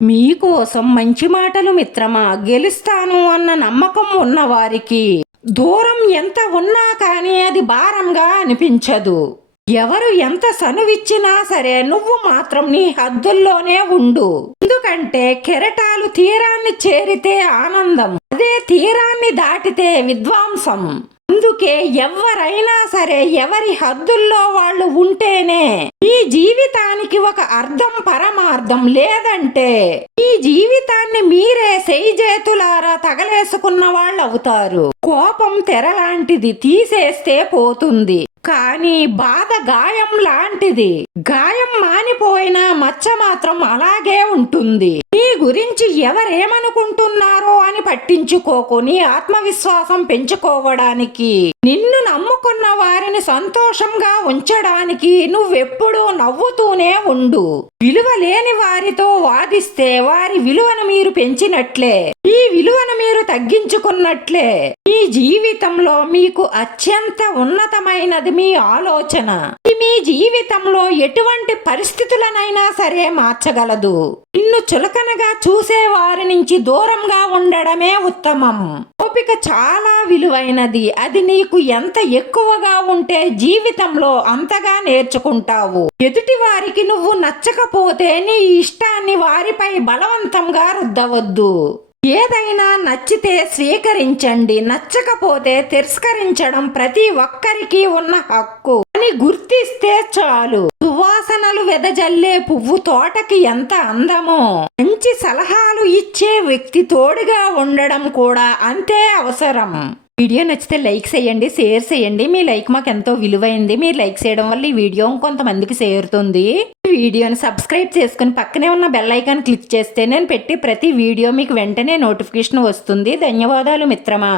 మీకోసం మంచి మాటలు మిత్రమా గెలుస్తాను అన్న నమ్మకం ఉన్నవారికి దూరం ఎంత ఉన్నా కానీ అది భారంగా అనిపించదు. ఎవరు ఎంత సనువిచ్చినా సరే నువ్వు మాత్రం నీ హద్దుల్లోనే ఉండు. ఎందుకంటే కెరటాలు తీరాన్ని చేరితే ఆనందం అదే తీరాన్ని దాటితే విద్వాంసం. అందుకే ఎవరైనా సరే ఎవరి హద్దుల్లో వాళ్ళు ఉంటేనే ఈ జీవితానికి ఒక అర్థం పరమార్థం లేదంటే ఈ జీవితాన్ని మీరే చేతులారా తగలేసుకున్న వాళ్ళు అవుతారు కోపం తెరలాంటిది తీసేస్తే పోతుంది. కానీ బాధ గాయం లాంటిది. గాయం మానిపోయినా మచ్చ మాత్రం అలాగే ఉంటుంది. గురించి ఎవరేమనుకుంటున్నారో అని పట్టించుకోకుని ఆత్మవిశ్వాసం పెంచుకోవడానికి. నిన్ను నమ్ముకున్న వారిని సంతోషంగా ఉంచడానికి నువ్వెప్పుడూ నవ్వుతూనే ఉండు. విలువ లేని వారితో వాదిస్తే వారి విలువను మీరు పెంచినట్లే. ఈ విలువను మీరు తగ్గించుకున్నట్లే. ఈ జీవితంలో మీకు అత్యంత ఉన్నతమైనది మీ ఆలోచన. మీ జీవితంలో ఎటువంటి పరిస్థితులనైనా సరే మార్చగలదు. నిన్ను చులకనగా చూసే వారి నుంచి దూరంగా ఉండడమే ఉత్తమం. ఓపిక చాలా విలువైనది. అది నీకు ఎంత ఎక్కువగా ఉంటే జీవితంలో అంతగా నేర్చుకుంటావు. ఎదుటి వారికి నువ్వు నచ్చకపోతే నీ ఇష్టాన్ని వారిపై బలవంతంగా రుద్దవద్దు. ఏదైనా నచ్చితే స్వీకరించండి నచ్చకపోతే తిరస్కరించడం ప్రతి ఒక్కరికి ఉన్న హక్కు. అని గుర్తిస్తే చాలు. సువాసనలు వెదజల్లే పువ్వు తోటకి ఎంత అందమో. మంచి సలహాలు ఇచ్చే వ్యక్తి తోడుగా ఉండడం కూడా అంతే అవసరం. వీడియో నచ్చితే లైక్ చేయండి షేర్ చేయండి. మీ లైక్ మాకు ఎంతో విలువైంది. మీరు లైక్ చేయడం వల్ల ఈ వీడియో కొంతమందికి చేరుతుంది. వీడియోని సబ్స్క్రైబ్ చేసుకుని పక్కనే ఉన్న బెల్ ఐకాన్ క్లిక్ చేస్తే నేను పెట్టి ప్రతి వీడియో మీకు వెంటనే నోటిఫికేషన్ వస్తుంది. ధన్యవాదాలు మిత్రమా.